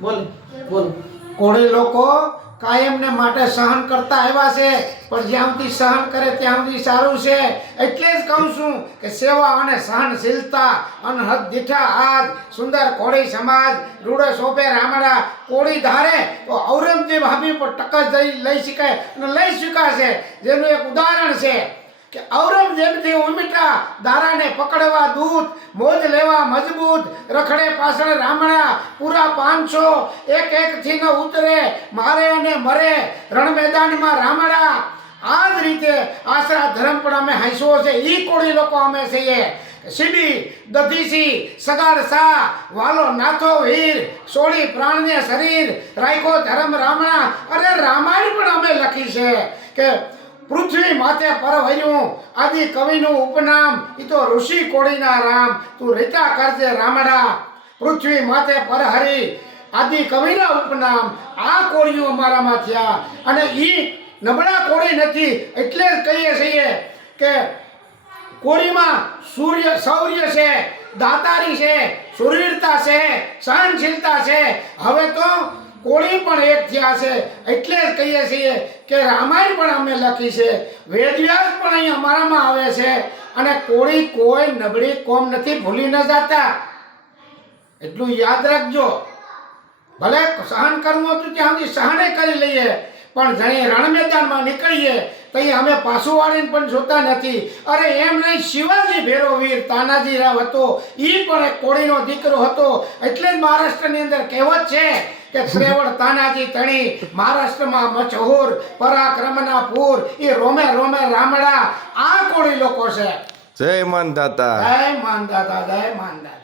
બોલ બોલ. કોળી લોકો કાયમને માટે સહન કરતા આવ્યા છે, પણ જ્યાં સુધી સહન કરે ત્યાં સુધી સારું છે. એટલે જ કહું છું કે સેવા અને સહનશીલતા અનહદ દીઠા આજ સુંદર કોળી સમાજ રૂડે શોભે રામડા કોળી ધારે તો ઔરંગઝેબ હામી પર ટક્કર લઈ શકાય અને લઈ શકાશે. જેનું એક ઉદાહરણ છે કે ઔરંગઝેબથી ઉમટા દારાને પકડવા દૂત, મોજ લેવા મજબૂત, રખડે પાછળ રામણા પૂરા 500 એક એક થી ન ઉતરે, મારે અને મરે રણ મેદાનમાં રામડા. આ જ રીતે આશરા ધર્મ પણ અમે હાંસવો છે. ઈ કોળી લોકો અમે છીએ. સીબી દધીસી સગાડ સા વાલો નાથો વીર, સોળી પ્રાણને શરીર રાખ્યો ધર્મ રામણા. અરે રામાયણ પણ અમે લખી છે કે પૃથ્વી માથે પરવર્યું આદિ કવિનું ઉપનામ, ઈ તો ઋષિ કોળીના રામ, તું રીતા કરજે રામડા. પૃથ્વી માથે પરહરી આદિ કવિના ઉપનામ, આ કોળીઓ અમારામાં થયા. અને ઈ નબળા કોળી નથી. એટલે જ કહીએ છીએ કે કોળીમાં શૌર્ય છે, દાતારી છે, સુરવીરતા છે, સહનશીલતા છે. હવે તો કોળી પણ એક થયા છે. એટલે જ કહીએ છીએ કે રામાયણ પણ અમે લખી છે, વેદવ્યાસ પણ અહીં અમારામાં આવે છે. અને કોળી કોઈ નબળી કોમ નથી, ભૂલી ન જાતા. એટલું યાદ રાખજો. ભલે સહન કરવું હતું ત્યાં સુધી સહને કરી લઈએ, પણ જણી રણ મેદાનમાં નીકળીએ તઈ અમે પાછું વાળીને પણ જોતા નથી. અરે એમ નહીં, શિવાજી ભેરો વીર તાનાજી રાવ હતો, ઈ પણ એક કોળીનો દીકરો હતો. એટલે જ મહારાષ્ટ્રની અંદર કહેવત છે કે શ્રેવડ તાનાજી તણી મહારાષ્ટ્રમાં મશહૂર, પરાક્રમના પૂર, એ રોમે રોમે રામડા. આ કોળી લોકો છે. જય માનદાતા. જય માનદાતા, જય માનદાતા.